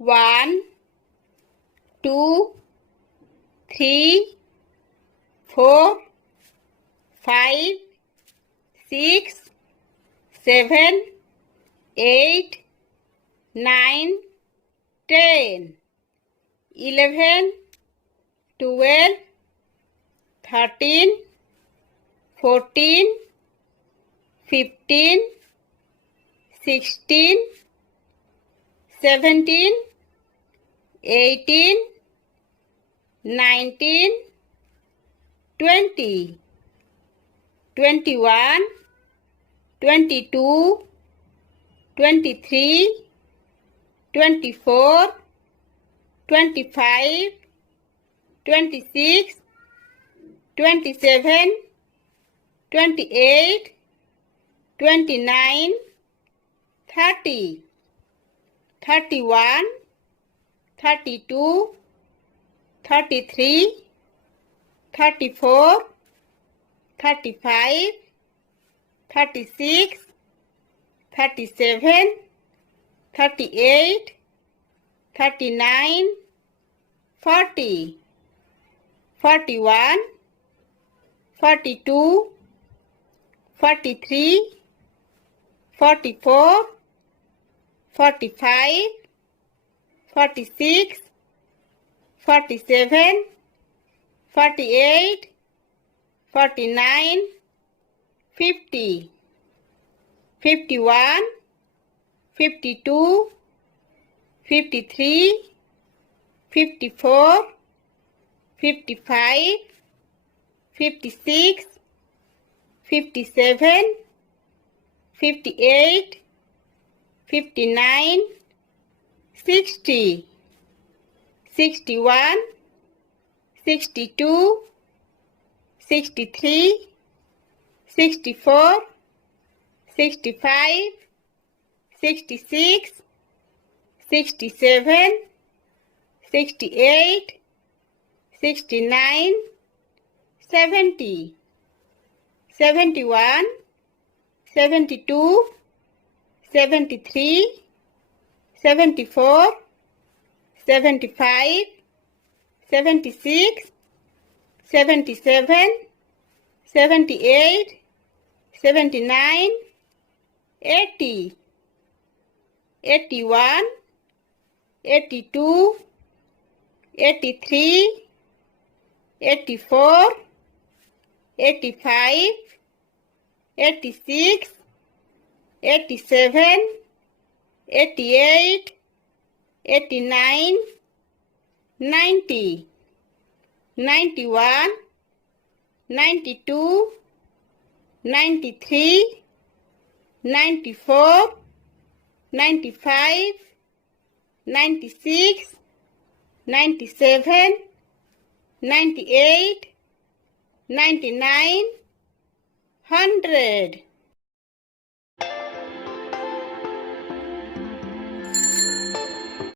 1 2 3 4 5 6 7 8 9 10 11 12 13 14 15 16 17 18 19 20 21 22 23 24 25 26 27 28 29 30 31 32 33 34 35 36 37 38 39 40 41 42 43 44 45 46 47 48 49 50 51 52 53 54 55 56 57 58 59 60 61 62 63 64 65 66 67 68 69 70 71 72 73 74 75 76 77 78 79 80 81 82 83 84 85 86 87 88 89 90 91 92 93 94 95 96 97 98 99 100